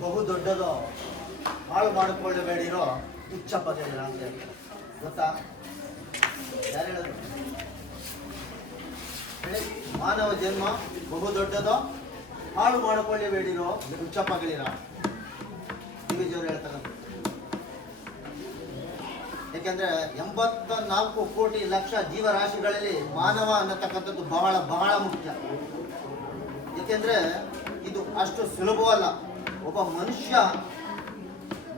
ಬಹು ದೊಡ್ಡದು, ಹಾಳು ಮಾಡಿಕೊಳ್ಳಬೇಡಿರೋ ಹುಚ್ಚ ಪದವಿರ ಅಂತ ಗೊತ್ತಾ? ಯಾರು ಹೇಳೋದು? ಮಾನವ ಜನ್ಮ ಬಹು ದೊಡ್ಡದು, ಹಾಳು ಮಾಡಿಕೊಳ್ಳಬೇಡಿರೋ ಹುಚ್ಚ ಪಗಳಿರ ಡಿವಿಜಿಯವರು ಹೇಳ್ತಾರೆ ಯಾಕೆಂದ್ರೆ ಎಂಬತ್ತ ನಾಲ್ಕು ಕೋಟಿ ಲಕ್ಷ ಜೀವರಾಶಿಗಳಲ್ಲಿ ಮಾನವ ಅನ್ನತಕ್ಕಂಥದ್ದು ಬಹಳ ಬಹಳ ಮುಖ್ಯ. ಯಾಕೆಂದ್ರೆ ಇದು ಅಷ್ಟು ಸುಲಭವಲ್ಲ. ಒಬ್ಬ ಮನುಷ್ಯ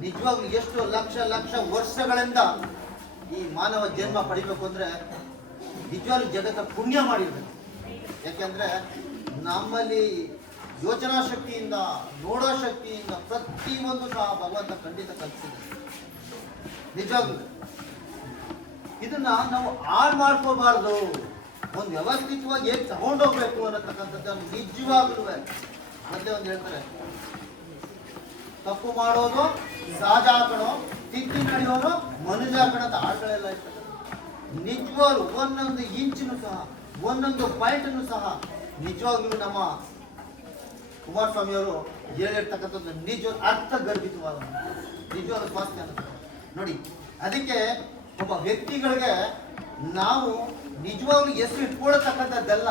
ನಿಜವಾಗ್ಲೂ ಎಷ್ಟು ಲಕ್ಷ ಲಕ್ಷ ವರ್ಷಗಳಿಂದ ಈ ಮಾನವ ಜನ್ಮ ಪಡಿಬೇಕು ಅಂದ್ರೆ ನಿಜವಾಗ್ಲೂ ಜಗತ್ತ ಪುಣ್ಯ ಮಾಡಿರ್ಬೇಕು. ಯಾಕೆಂದ್ರೆ ನಮ್ಮಲ್ಲಿ ಯೋಚನಾ ಶಕ್ತಿಯಿಂದ, ನೋಡೋ ಶಕ್ತಿಯಿಂದ ಪ್ರತಿಯೊಂದು ಸಹ ಭಗವಂತ ಖಂಡಿತ ಕಲಿಸಿದೆ ನಿಜವಾಗ್ಲೂ. ಇದನ್ನ ನಾವು ಹಾಳು ಮಾಡ್ಕೋಬಾರ್ದು ಒಂದು ವ್ಯವಸ್ಥಿತವಾಗಿ ಹೇಗೆ ತಗೊಂಡೋಗ್ಬೇಕು ಅನ್ನತಕ್ಕಂಥದ್ದು ನಿಜವಾಗ್ಲೂ ಮತ್ತೆ ಒಂದು ಹೇಳ್ತಾರೆ. ತಪ್ಪು ಮಾಡೋದು ಸಹಜ ಕಣೋ ತಿದ್ದಿ ನಡೆಯೋನು ಮನುಜ ಕಣದ ಆಳ್ಗಳೆಲ್ಲ ಇರ್ತದೆ. ನಿಜವಾಗ್ಲು ಒಂದೊಂದು ಇಂಚಿನೂ ಸಹ, ಒಂದೊಂದು ಪಾಯಿಂಟನ್ನು ಸಹ ನಿಜವಾಗ್ಲೂ ನಮ್ಮ ಕುಮಾರಸ್ವಾಮಿ ಅವರು ಹೇಳಿರ್ತಕ್ಕಂಥದ್ದು ನಿಜ ಅರ್ಥ ಗರ್ಭಿತವಾದ ನಿಜವಾದ ಸ್ವಾಸ್ಥ್ಯ ನೋಡಿ, ಅದಕ್ಕೆ ಒಬ್ಬ ವ್ಯಕ್ತಿಗಳಿಗೆ ನಾವು ನಿಜವಾಗ್ಲೂ ಹೆಸರು ಇಟ್ಕೊಳ್ತಕ್ಕಂಥದ್ದಲ್ಲ.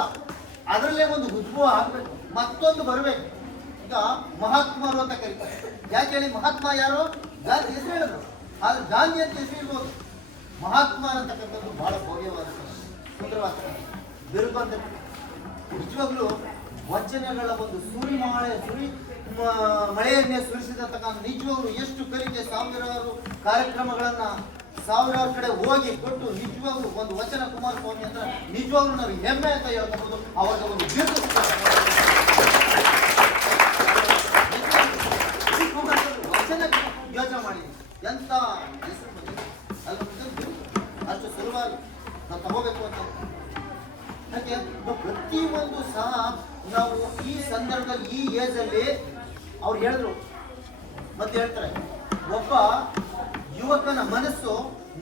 ಅದರಲ್ಲೇ ಒಂದು ಉದ್ಭವ ಆಗ್ಬೇಕು. ಮತ್ತೊಂದು ಬರಬೇಕು. ಈಗ ಮಹಾತ್ಮರು ಅಂತ ಕರೀತಾರೆ. ಯಾಕೆ ಹೇಳಿ? ಮಹಾತ್ಮ ಯಾರು? ಗಾಂಧಿ ಹೆಸರು ಹೇಳಿದ್ರು. ಆದ್ರೆ ಗಾಂಧಿ ಅಂತ ಹೆಸರು ಇರ್ಬೋದು. ಮಹಾತ್ಮ ಅಂತಕ್ಕಂಥದ್ದು ಬಹಳ ಭವ್ಯವಾದ ಸುಂದರವಾದ ಬಿರುಬಂದ ನಿಜವಾಗ್ಲು ವಚನಗಳ ಒಂದು ಸುರಿ ಮ- ಮಳೆಯನ್ನೇ ಸುರಿಸಿದಂತಕ್ಕಂಥ ನಿಜವಾಗ್ಲು ಎಷ್ಟು ಕಲಿಕೆ ಸಾವಿರಾರು ಕಾರ್ಯಕ್ರಮಗಳನ್ನ ಸಾವಿರಾರು ಕಡೆ ಹೋಗಿ ಕೊಟ್ಟು ನಿಜವಾಗ್ಲೂ ಒಂದು ವಚನ ಕುಮಾರಸ್ವಾಮಿ ಅಂದ್ರೆ ನಿಜವಾಗ್ಲೂ ನಾವು ಹೆಮ್ಮೆ ಅಂತ ಹೇಳ್ಬಹುದು ಅವಾಗ ಒಂದು. ನಿಜವಾಗ್ಲೂ ವಚನ ಯೋಚನೆ ಮಾಡಿದ್ವಿ ಎಂತ ಹೆಸರು. ಅಷ್ಟು ಸುಲಭವಾಗಿ ನಾವು ತಗೋಬೇಕು ಅಂತ ನಾವು ಪ್ರತಿಯೊಂದು ಸಹ ನಾವು ಈ ಸಂದರ್ಭದಲ್ಲಿ, ಈ ಏಜಲ್ಲಿ ಅವ್ರು ಹೇಳಿದ್ರು ಮತ್ತೆ ಹೇಳ್ತಾರೆ, ಒಬ್ಬ ಯುವಕನ ಮನಸ್ಸು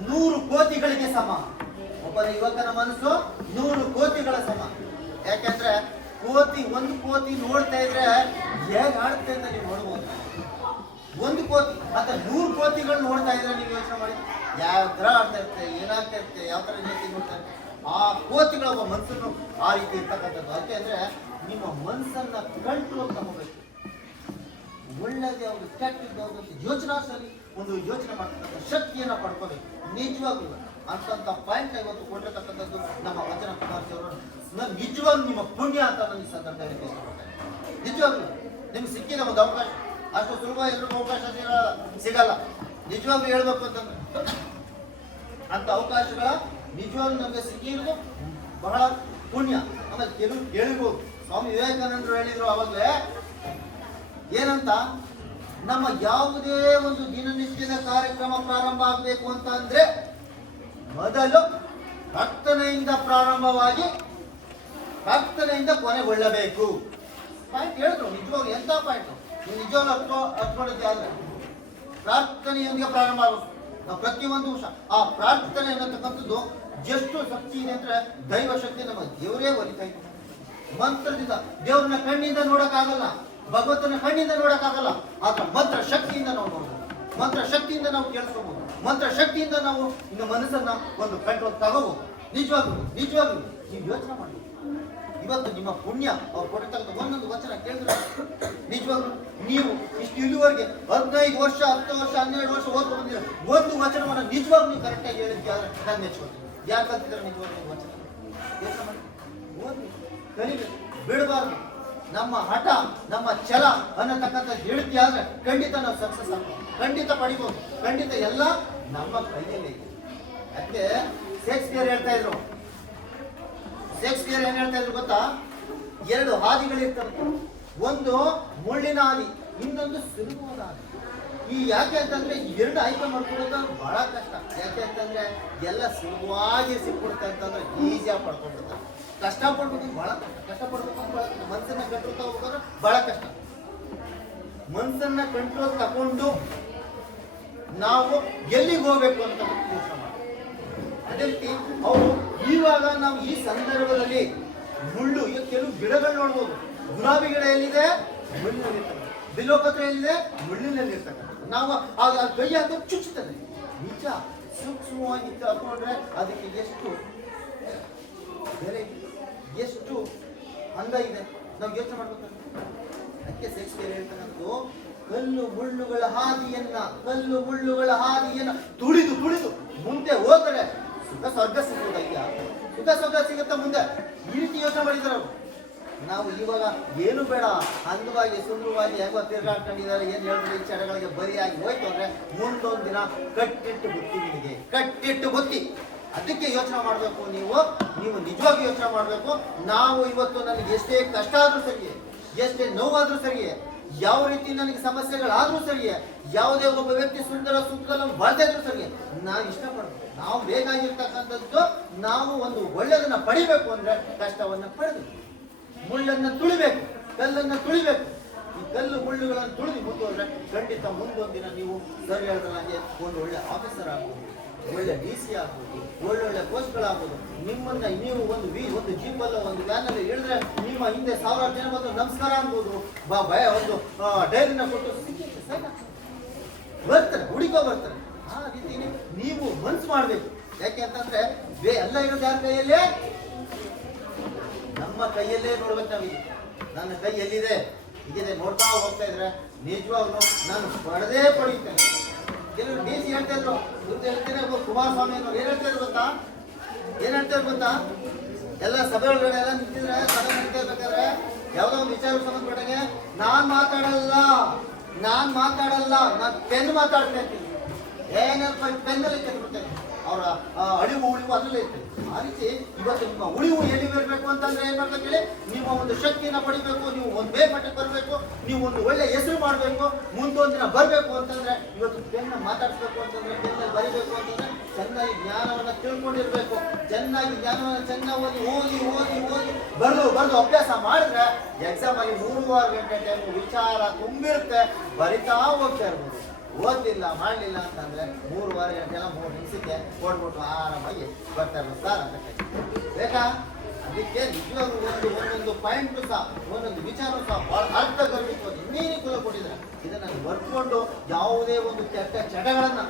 ನೂರು ಕೋತಿಗಳಿಗೆ ಸಮ. ಒಬ್ಬ ಯುವಕನ ಮನಸ್ಸು ನೂರು ಕೋತಿಗಳ ಸಮ. ಯಾಕೆಂದ್ರೆ ಕೋತಿ ಒಂದು ಕೋತಿ ನೋಡ್ತಾ ಇದ್ರೆ ಹೇಗೆ ಆಡುತ್ತೆ ಅಂತ ನೀವು ನೋಡ್ಬೋದು. ಒಂದು ಕೋತಿ, ಮತ್ತೆ ನೂರು ಕೋತಿಗಳು ನೋಡ್ತಾ ಇದ್ರೆ ನೀವು ಯೋಚನೆ ಮಾಡಿ, ಯಾವ ಥರ ಆಡ್ತಾ ಇರುತ್ತೆ ಏನಾಗ್ತಾ ಇರುತ್ತೆ ಯಾವ ಥರ ರೀತಿ ನೋಡ್ತಾ ಆ ಕೋತಿಗಳ ಒಬ್ಬ ಮನಸ್ಸನ್ನು ಆ ರೀತಿ ಇರ್ತಕ್ಕಂಥದ್ದು. ಯಾಕೆ ಅಂದ್ರೆ ನಿಮ್ಮ ಮನಸ್ಸನ್ನ ಕಂಟ್ರೋಲ್ ತಗೋಬೇಕು ಒಳ್ಳೇದು ಯಾವುದು ಕೆಟ್ಟದ್ದು ಯೋಚನಾ ಸರಿ ಒಂದು ಯೋಚನೆ ಮಾಡ್ತಕ್ಕಂಥ ಶಕ್ತಿಯನ್ನು ಪಡ್ಕೋಬೇಕು ನಿಜವಾಗ್ಲೂ ಅಂತಂಥ ಪಾಯಿಂಟ್ ಇವತ್ತು ಕೊಟ್ಟಿರ್ತಕ್ಕಂಥದ್ದು ನಮ್ಮ ವಚನ ಕುಮಾರ್ಜಿಯವರು ನಾನು ನಿಜವಾಗ್ಲೂ ನಿಮ್ಮ ಪುಣ್ಯ ಅಂತ ನಾನು ಈ ಸಂದರ್ಭದಲ್ಲಿ ಇಷ್ಟಪಡ್ತೇನೆ ನಿಜವಾಗ್ಲೂ ನಿಮ್ಗೆ ಸಿಕ್ಕಿದ ಒಂದು ಅವಕಾಶ. ಅಷ್ಟು ಸುಲಭ ಎಲ್ರಿಗೂ ಅವಕಾಶ ಸಿಗಲ್ಲ ಸಿಗಲ್ಲ. ನಿಜವಾಗ್ಲೂ ಹೇಳ್ಬೇಕು ಅಂತಂದ್ರೆ ಅಂತ ಅವಕಾಶಗಳ ನಿಜವಾಗ್ಲೂ ನಮಗೆ ಸಿಕ್ಕಿರೋದು ಬಹಳ ಪುಣ್ಯ. ಆಮೇಲೆ ಕೆಲವು ಕೇಳಿರ್ಬೋದು ಸ್ವಾಮಿ ವಿವೇಕಾನಂದರು ಹೇಳಿದ್ರು ಅವಾಗಲೇ ಏನಂತ ನಮ್ಮ ಯಾವುದೇ ಒಂದು ದಿನನಿತ್ಯದ ಕಾರ್ಯಕ್ರಮ ಪ್ರಾರಂಭ ಆಗಬೇಕು ಅಂತ ಅಂದ್ರೆ ಮೊದಲು ಪ್ರಾರ್ಥನೆಯಿಂದ ಪ್ರಾರಂಭವಾಗಿ ಪ್ರಾರ್ಥನೆಯಿಂದ ಕೊನೆಗೊಳ್ಳಬೇಕು. ಪಾಯಿಂಟ್ ಹೇಳಿದ್ರು, ನಿಜವಾಗ್ಲು ಎಂತ ಪಾಯಿಂಟ್? ನೀವು ನಿಜವಾಗ್ಲು ಅರ್ಥ ಅರ್ತ್ಕೊಂಡಿದ್ದೆ ಆದ್ರೆ ಪ್ರಾರ್ಥನೆಯೊಂದಿಗೆ ಪ್ರಾರಂಭ ಆಗಬೇಕು ನಾವು ಪ್ರತಿಯೊಂದು ವರ್ಷ ಆ ಪ್ರಾರ್ಥನೆ ಅನ್ನತಕ್ಕಂಥದ್ದು ಎಷ್ಟು ಶಕ್ತಿ ಇದೆ ಅಂದ್ರೆ ದೈವ ಶಕ್ತಿ ನಮ್ಮ ದೇವರೇ ಒಲಿತಾ ಇದೆ ಮಂತ್ರದಿಂದ, ದೇವ್ರನ್ನ ಕಣ್ಣಿಂದ ನೋಡಕ್ಕಾಗಲ್ಲ. ಭಗವಂತನ ಕಣ್ಣಿಂದ ನೋಡೋಕ್ಕಾಗಲ್ಲ. ಆದ್ರೆ ಮಂತ್ರ ಶಕ್ತಿಯಿಂದ ನಾವು ನೋಡ್ಬೋದು. ಮಂತ್ರ ಶಕ್ತಿಯಿಂದ ನಾವು ಕೇಳಿಸ್ಕೋಬಹುದು ಮಂತ್ರ ಶಕ್ತಿಯಿಂದ ನಾವು ಇನ್ನು ಮನಸ್ಸನ್ನ ಒಂದು ಕಂಟ್ರೋಲ್ ತಗೋಬಹುದು ನಿಜವಾಗ್ಲು ನಿಜವಾಗ್ಲು ನೀವು ಯೋಚನೆ ಮಾಡಿ. ಇವತ್ತು ನಿಮ್ಮ ಪುಣ್ಯ, ಅವ್ರು ಕೊಟ್ಟಿರ್ತಕ್ಕಂಥ ಒಂದೊಂದು ವಚನ ಕೇಳಿದ್ರೆ ನಿಜವಾಗ್ಲು ನೀವು ಇಷ್ಟು ಇದುವರೆಗೆ ಹದಿನೈದು ವರ್ಷ, ಹತ್ತು ವರ್ಷ, ಹನ್ನೆರಡು ವರ್ಷ ಓದ್ಕೊಂಡು ಬಂದಿರೋ ಒಂದು ವಚನವನ್ನು ನಿಜವಾಗ್ಲೂ ನೀವು ಕರೆಕ್ಟಾಗಿ ಹೇಳಿದ್ವಿ ಆದ್ರೆ ನಾನು ಮೆಚ್ಕೊಳ್ತೀನಿ ಯಾಕಂತಿದ್ರೆ ನಿಜವಾಗ್ಲೂ ವಚನ? ಯೋಚನೆ ಮಾಡಿ. ಓದಿ ಕಲಿಬೇಕು ಬಿಡಬಾರ್ದು. ನಮ್ಮ ಹಠ, ನಮ್ಮ ಛಲ ಅನ್ನತಕ್ಕಂಥ ಹೇಳ್ತಿ ಆದ್ರೆ ಖಂಡಿತ ನಾವು ಸಕ್ಸಸ್ ಆಗ್ಬೋದು. ಖಂಡಿತ ಪಡಿಬೋದು. ಖಂಡಿತ ಎಲ್ಲ ನಮ್ಮ ಕೈಯಲ್ಲಿ ಇದೆ. ಅದಕ್ಕೆ ಶೇಕ್ಸ್ಪಿಯರ್ ಹೇಳ್ತಾ ಇದ್ರು. ಶೇಕ್ಸ್ಪಿಯರ್ ಏನ್ ಹೇಳ್ತಾ ಇದ್ರು ಗೊತ್ತಾ? ಎರಡು ಹಾದಿಗಳಿರ್ತವೆ. ಒಂದು ಮುಳ್ಳಿನ ಹಾದಿ, ಇನ್ನೊಂದು ಸುಲಭವಾದ ಹಾದಿ. ಈ ಯಾಕೆ ಅಂತಂದ್ರೆ ಎರಡು ಆಯ್ಕೆ ಮಾಡ್ಕೊಳ್ಳೋದು ಬಹಳ ಕಷ್ಟ. ಯಾಕೆ ಅಂತಂದ್ರೆ ಎಲ್ಲ ಸುಲಭವಾಗಿ ಸಿಕ್ಬಿಡುತ್ತೆ ಅಂತಂದ್ರೆ ಈಸಿಯಾಗಿ ಕಷ್ಟ ಪಡ್ಬೇಕು ಬಹಳ ಕಷ್ಟ. ಪಡ್ಬೇಕು ಬಹಳ ಮನ್ಸನ್ನ ಕಂಟ್ರೋಲ್ ತಗೋಬೇಕಾದ್ರೆ ಬಹಳ ಕಷ್ಟ. ಮನಸ್ಸನ್ನ ಕಂಟ್ರೋಲ್ ತಗೊಂಡು ನಾವು ಎಲ್ಲಿಗೆ ಹೋಗ್ಬೇಕು ಅಂತ ಯೋಚನೆ ಮಾಡ್ತೀವಿ ಅದೇ ರೀತಿ ಅವರು ಇವಾಗ ನಾವು ಈ ಸಂದರ್ಭದಲ್ಲಿ ಮುಳ್ಳು, ಈಗ ಕೆಲವು ಗಿಡಗಳು ನೋಡ್ಬೋದು. ಗುಲಾಬಿ ಗಿಡ ಎಲ್ಲಿದೆ? ಮುಳ್ಳಿನಲ್ಲಿರ್ತಕ್ಕಂಥ ಬಿಲೋಪತ್ರ ಎಲ್ಲಿದೆ? ಮುಳ್ಳಿನಲ್ಲಿ ಇರ್ತಕ್ಕಂಥದ್ದು ನಾವು ಆಗ ಕೈ ಹಾಕಿ ಚುಚ್ಚುತ್ತದೆ ನಿಜ ಸೂಕ್ಷ್ಮವಾಗಿ ತಗೊಂಡ್ರೆ ಅದಕ್ಕೆ ಎಷ್ಟು ಬೆಲೆ, ಎಷ್ಟು ಅಂದ ಇದೆ. ನಾವು ಯೋಚನೆ ಮಾಡ್ಬೇಕು. ಅದಕ್ಕೆ ಶೇಕ್ಸ್ಪಿಯರ್ ಹೇಳ್ತಕ್ಕಂಥದ್ದು, ಕಲ್ಲು ಮುಳ್ಳುಗಳ ಹಾದಿಯನ್ನ, ಕಲ್ಲು ಮುಳ್ಳುಗಳ ಹಾದಿಯನ್ನ ತುಳಿದು ತುಳಿದು ಮುಂದೆ ಹೋದರೆ ಸುಖ ಸ್ವರ್ಗ ಸಿಗುವುದಯ್ಯ ಸುಖ ಸ್ವರ್ಗ ಸಿಗುತ್ತಾ ಮುಂದೆ? ಈ ರೀತಿ ಯೋಚನೆ ಮಾಡಿದ್ರು ನಾವು ಇವಾಗ ಏನು ಬೇಡ, ಅಂದವಾಗಿ, ಸುಂದರವಾಗಿ ಹೇಗೋ ತಿರ್ಗಾಡ್ಕೊಂಡಿದ್ದಾರೆ, ಏನು ಹೇಳಿದ್ರೆ ಈ ಚಡಗಳಿಗೆ ಬರಿಯಾಗಿ ಹೋಯ್ತು ಅಂದ್ರೆ ಮುಂದೊಂದು ದಿನ ಕಟ್ಟಿಟ್ಟು ಬುತ್ತಿ ನಿಮಗೆ, ಕಟ್ಟಿಟ್ಟು ಬುತ್ತಿ. ಅದಕ್ಕೆ ಯೋಚನೆ ಮಾಡಬೇಕು ನೀವು ನೀವು ನಿಜವಾಗಿ ಯೋಚನೆ ಮಾಡಬೇಕು. ನಾವು ಇವತ್ತು ನನಗೆ ಎಷ್ಟೇ ಕಷ್ಟ ಆದ್ರೂ ಸರಿಯೇ, ಎಷ್ಟೇ ನೋವಾದರೂ ಸರಿಯೇ, ಯಾವ ರೀತಿ ನನಗೆ ಸಮಸ್ಯೆಗಳಾದ್ರೂ ಸರಿಯೇ, ಯಾವುದೇ ಒಬ್ಬ ವ್ಯಕ್ತಿ ಸುಂದರ ಸುತ್ತಲ ಬಾಳ್ತಾ ಇದ್ರು ಸರಿಯೇ ನಾನು ಇಷ್ಟಪಡ್ಬೇಕು. ನಾವು ಬೇಕಾಗಿರ್ತಕ್ಕಂಥದ್ದು ನಾವು ಒಂದು ಒಳ್ಳೆಯದನ್ನು ಪಡಿಬೇಕು ಅಂದ್ರೆ ಕಷ್ಟವನ್ನು ಪಡೆದು ಮುಳ್ಳನ್ನ ತುಳಿಬೇಕು, ಕಲ್ಲನ್ನು ತುಳಿಬೇಕು. ಈ ಕಲ್ಲು ಮುಳ್ಳುಗಳನ್ನು ತುಳಿದು ಮುಂದೆ ಹೋದ್ರೆ ಖಂಡಿತ ಮುಂದೊಂದಿನ ನೀವು ಸರ್ ಹಾಗೆ ಒಂದು ಒಳ್ಳೆ ಆಫೀಸರ್ ಆಗ್ಬೋದು, ಒಳ್ಳೆ ಡಿ ಸಿ ಆಗ್ಬೋದು, ಒಳ್ಳೊಳ್ಳೆ ಪೋಸ್ಟ್ಗಳಾಗ್ಬೋದು ನಿಮ್ಮನ್ನ ನೀವು ಒಂದು ವಿ, ಒಂದು ಜೀಪಲ್ಲ ಒಂದು ವ್ಯಾನಲ್ಲಿ ಇಳಿದ್ರೆ ನಿಮ್ಮ ಹಿಂದೆ ಸಾವಿರಾರು ಜನ ಬಂದು ನಮಸ್ಕಾರ ಅನ್ಬೋದು ಬಾ ಭಯ ಒಂದು ಡೈರಿನ ಕೊಟ್ಟು. ಬರ್ತಾರೆ ಹುಡುಕೋ ಬರ್ತಾರೆ ಆ ರೀತಿ ನೀವು ಮನ್ಸು ಮಾಡಬೇಕು. ಯಾಕೆ ಅಂತಂದ್ರೆ ಎಲ್ಲ ಇರೋದು ಯಾರ ಕೈಯಲ್ಲಿ? ನಮ್ಮ ಕೈಯಲ್ಲೇ ನೋಡ್ಬೇಕು ನಾವೀಗ ನನ್ನ ಕೈ ಎಲ್ಲಿದೆ? ಹೀಗಿದೆ. ನೋಡ್ತಾ ಹೋಗ್ತಾ ಇದ್ರೆ ನಿಜವಾಗ್ಲು ನಾನು ಪಡೆದೇ ಪಡೆಯುತ್ತೇನೆ ಕೆಲವರು ಡಿ ಸಿ ಹೇಳ್ತಾ ಇದ್ರು. ಇವ್ರದ್ದು ಹೇಳ್ತೇನೆ ಕುಮಾರಸ್ವಾಮಿ ಅನ್ನೋರು. ಏನ್ ಹೇಳ್ತಾ ಇದ್ರು ಗೊತ್ತಾ? ಏನ್ ಹೇಳ್ತಾ ಎಲ್ಲ ಸಭೆ ಒಳಗಡೆ ಎಲ್ಲ ನಿಂತಿದ್ರೆ ಸಭೆ ನಡೀತಾ ಇರ್ಬೇಕಾದ್ರೆ ಯಾವ್ದೋ ಒಂದು ವಿಚಾರ ಸಂಬಂಧಪಟ್ಟಂಗೆ ನಾನ್ ಮಾತಾಡಲ್ಲ. ನಾನ್ ಮಾತಾಡಲ್ಲ. ನಾನ್ ಪೆನ್ ಮಾತಾಡ್ತಾ ಇರ್ತೀನಿ. ಏನಪ್ಪ ಪೆನ್ನಲ್ಲಿ ಕೆತ್ಬಿಡ್ತೇನೆ ಅವರ ಅಳಿವು ಉಳಿವು ಅದರಲ್ಲೇ ಇರ್ತದೆ. ಆ ರೀತಿ ಇವತ್ತು ನಿಮ್ಮ ಉಳಿವು ಎಲ್ಲಿ ಬರಬೇಕು ಅಂತಂದ್ರೆ ಏನ್ ಮಾಡ್ಬೇಕು ಹೇಳಿ? ನಿಮ್ಮ ಒಂದು ಶಕ್ತಿಯನ್ನ ಪಡಿಬೇಕು, ನೀವು ಒಂದು ಮೇಲ್ಮಟ್ಟಕ್ಕೆ ಬರಬೇಕು, ನೀವು ಒಂದು ಒಳ್ಳೆ ಹೆಸರು ಮಾಡಬೇಕು ಮುಂದೊಂದು ದಿನ ಬರಬೇಕು ಅಂತಂದ್ರೆ ಇವತ್ತು ಪೆನ್ನ ಮಾತಾಡಿಸ್ಬೇಕು ಅಂತಂದ್ರೆ ಪೆನ್ನಲ್ಲಿ ಬರಿಬೇಕು ಅಂತಂದ್ರೆ ಚೆನ್ನಾಗಿ ಜ್ಞಾನವನ್ನ ತಿಳ್ಕೊಂಡಿರ್ಬೇಕು. ಚೆನ್ನಾಗಿ ಜ್ಞಾನವನ್ನ ಚೆನ್ನಾಗಿ ಓದಿ ಓದಿ ಓದಿ ಓದಿ ಬರೆದು ಬರೆದು ಅಭ್ಯಾಸ ಮಾಡಿದ್ರೆ ಎಕ್ಸಾಮ್ ಮೂರು ಮೂರುವರೆ ಗಂಟೆ ಟೈಮ್ ವಿಚಾರ ತುಂಬಿರುತ್ತೆ, ಬರಿತಾ ಹೋಗ್ತಾ ಇರ್ಬೋದು. ಓದಿಲ್ಲ ಮಾಡಲಿಲ್ಲ ಅಂತಂದ್ರೆ ವಾರ ಗಂಟೆಲ್ಲ ಮೂರು ನಿಮಿಷಕ್ಕೆ ಕೊಟ್ಬಿಟ್ಟು ಆರಾಮಾಗಿ ಬರ್ತಾರೆ ಸರ್ ಅಂತ. ಬೇಕಾ? ಅದಕ್ಕೆ ನಿಜವಾಗ್ಲೂ ಒಂದು ಒಂದೊಂದು ಪಾಯಿಂಟ್ ಸಹ, ಒಂದೊಂದು ವಿಚಾರ ಸಹ ಬಹಳ ಅರ್ಥಗರ್ಭಿತವಾಗಿ ಇನ್ನೇನು ಕುಲ ಕೊಟ್ಟಿದ್ದಾರೆ ಇದನ್ನ ಬರ್ಕೊಂಡು ಯಾವುದೇ ಒಂದು ಕೆಟ್ಟ ಚಟಗಳನ್ನ,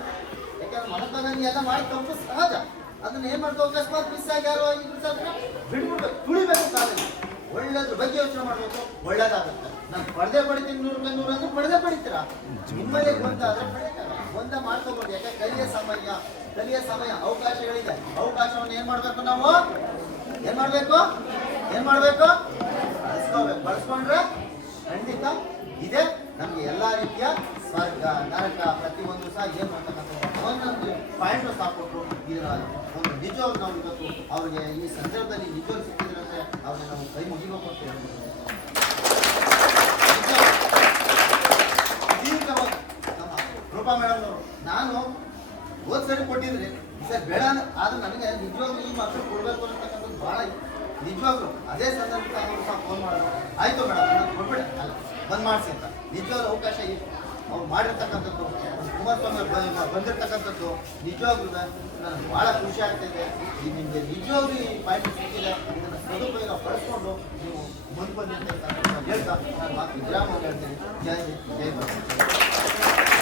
ಯಾಕಂದ್ರೆ ಮನಸ್ಸಲ್ಲಿ ಎಲ್ಲ ಮಾಡಿ ತಪ್ಪು ಸಹಜ. ಅದನ್ನ ಏನ್ ಮಾಡ್ಕೋ ಅಕಸ್ಮಾತ್ ಮಿಸ್ ಆಗಿ ಯಾರೋ ಬಿಡ್ಬಿಡ್ಬೇಕು ತುಳಿಬೇಕು ಕಾಲೇಜ್ ಒಳ್ಳೇದ್ರ ಬಗ್ಗೆ ಯೋಚನೆ ಮಾಡಬೇಕು, ಒಳ್ಳೇದಾಗುತ್ತೆ. ನಾನು ಪಡೆದೇ ಪಡಿತೀನಿ ನೂರು ರೂಪಾಯಿ, ನೂರು ಅಂದ್ರೆ ಪಡೆದೇ ಪಡಿತೀರಾ? ನಿಮ್ಮಲ್ಲೇ ಬಂದಾದ್ರೆ ಪಡಿತಾರೆ. ಒಂದೇ ಮಾಡ್ಕೋಬೋದು ಯಾಕೆ? ಕಲಿಯ ಸಮಯ ಕಲಿಯ ಸಮಯ, ಅವಕಾಶಗಳಿದೆ. ಅವಕಾಶವನ್ನು ಏನ್ ಮಾಡ್ಬೇಕು ನಾವು? ಏನ್ ಮಾಡ್ಬೇಕು? ಏನ್ ಮಾಡ್ಬೇಕು? ಬಳಸ್ಕೋಬೇಕು. ಬಳಸ್ಕೊಂಡ್ರೆ ಖಂಡಿತ ಇದೆ. ನಮ್ಗೆ ಎಲ್ಲಾ ರೀತಿಯ ಸ್ವರ್ಗ, ನರಕ ಪ್ರತಿಯೊಂದು ಸಹ ಏನು ಮಾಡ್ತಕ್ಕಂಥ ಒಂದೊಂದು ಪಾಯಿಂಟ್ ಸಾಕೊಟ್ಟು ಇದರ ಒಂದು ನಿಜವಾಗಿ ನಾವು ಇವತ್ತು ಅವ್ರಿಗೆ ಈ ಸಂದರ್ಭದಲ್ಲಿ ನಿಜವಾಗಿ ಸಿಕ್ಕಿದ್ರೆ ಅವ್ರಿಗೆ ನಾವು ಕೈ ಮುಗಿಬೇಕು ಅಂತ ಹೇಳ್ಬೋದು ದೀರ್ಘವಾಗಿ ನಮ್ಮ ರೂಪಾ ಮೇಡಮ್ನವರು ನಾನು ಹೋದ್ ಸರಿ ಕೊಟ್ಟಿದ್ರಿ ಸರ್ ಬೇಡ ಅಂದ್ರೆ ಆದ್ರೆ ನನಗೆ ನಿಜವಾಗ್ಲೂ ಈ ಮಕ್ಕಳು ಕೊಡ್ಬೇಕು ಅಂತಕ್ಕಂಥದ್ದು ಭಾಳ ನಿಜವಾಗ್ಲು ಅದೇ ಸಂದರ್ಭಕ್ಕೆ ಅವರು ಸಹ ಫೋನ್ ಮಾಡೋದು ಆಯ್ತು ಮೇಡಮ್ ನಾನು ಕೊಟ್ಬಿಡೆ ಅಲ್ಲ ಬಂದ್ ಮಾಡಿಸಿ ಅಂತ ನಿಜವಾಗ್ಲೂ ಅವಕಾಶ ಇತ್ತು ಅವ್ರು ಮಾಡಿರ್ತಕ್ಕಂಥದ್ದು, ಕುಮಾರಸ್ವಾಮಿ ಬಂದಿರತಕ್ಕಂಥದ್ದು ನಿಜವಾಗ್ಲೂ ನನಗೆ ಭಾಳ ಖುಷಿ ಆಗ್ತಿದೆ ಈ ನಿಮಗೆ ನಿಜವಾಗ್ಲೂ ಈ ಪಾಯಿಂಟ್ ಸಿಕ್ಕಿದೆ. ಇದನ್ನು ಸದುಪಯೋಗ ಪಡಿಸ್ಕೊಂಡು ನೀವು ಮುಂದೆ ಬಂದಿರ್ತಕ್ಕಂಥ ಹೇಳ್ತಾ ನಾನು ಮಾತು ವಿರಾಮ ಹೇಳ್ತೀನಿ. ಜಯ ಜಯ ಭಾರತ್.